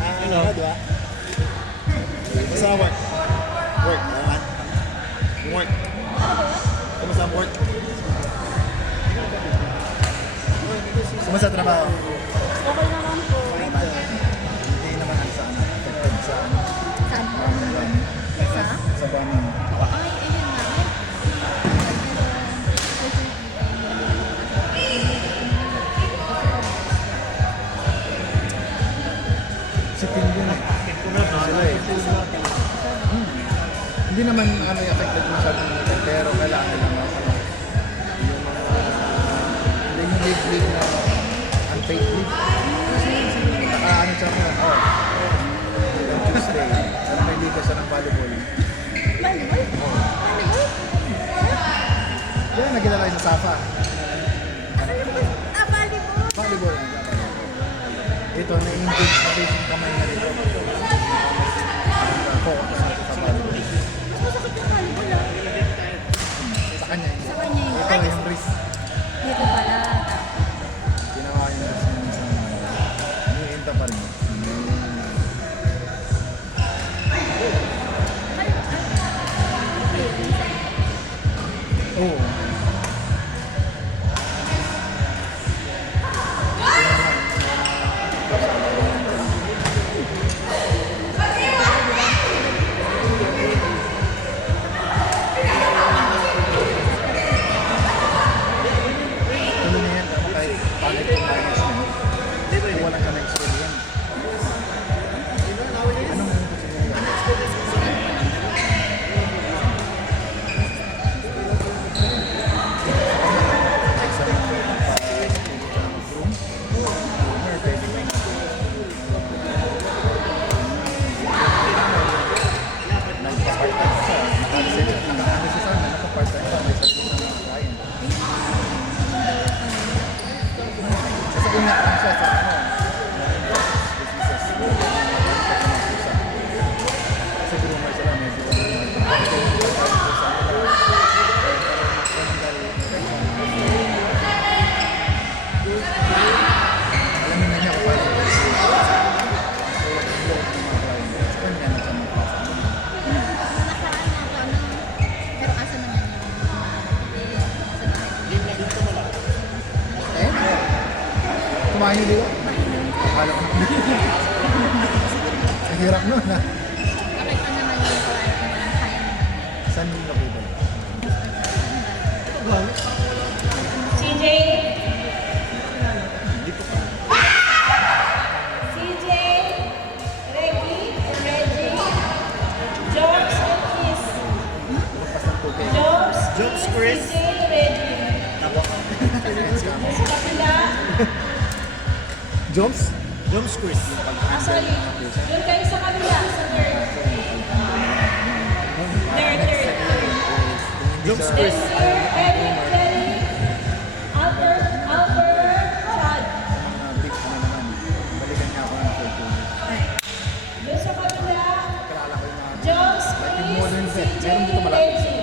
Di ba? Basta work. Work, naman. Work. Kumusta ang work? Kumusta ang trabaho? Okay naman po. Okay naman. Hindi naman ano sa affected sa Saan po? Sa? sa bombing. Ay, ayun nga. Si Pin yun eh. Sila eh. Hindi naman kami affected masyadong natin, pero kailangan nila mga hindi yung leave na unpaid leave. Ano siya mo? Hanggang Tuesday. Pero may liga siya ng volleyball. Volleyball? Volleyball? Yan, naglalaro sa Safa. Ah, volleyball! Volleyball. Ito, na-engage na rin yung kamay na dito. Focus na sa volleyball. Mas masakit yung volleyball ah. Sa kanya. Sa kanya yun. Ito, yung wrist. Dito pala. Ginawa yung wrist niya minsan. Iniinta pa rin. Oo. Tuloy na yan, tama kahit pangit yung management. Kung wala ka na experience. Anong gusto niya yan? Ingat lang siya sa ano. Kasi groomer sila, medyo alamin na niya kung paano. Nakaraan na ako, ano. Pero asa naman yun? Sa bahay. Kumain niyo dito? Akala ko. Ang hirap nun ha. Okay pa naman yung kaya ko naman. Kaya naman. Saan yung nakubal? CJ, Dito pa. CJ, Reggie, Jobs, and Kiss. Magpas ng tubig. Jobs, Chris, CJ, Reggie. Sa kapila, Jobs? sorry, doon kayo sa kabila, sa third. Third. Jobs Then here, Eric, Kelly, Alper, Chad. Big ano naman. Balikan niya ako ng 4 years. Doon sa kabila, Kalala ko yung mga Jobs, like yung Chris, modern vet. CJ, Meron dito malapit. Reggie.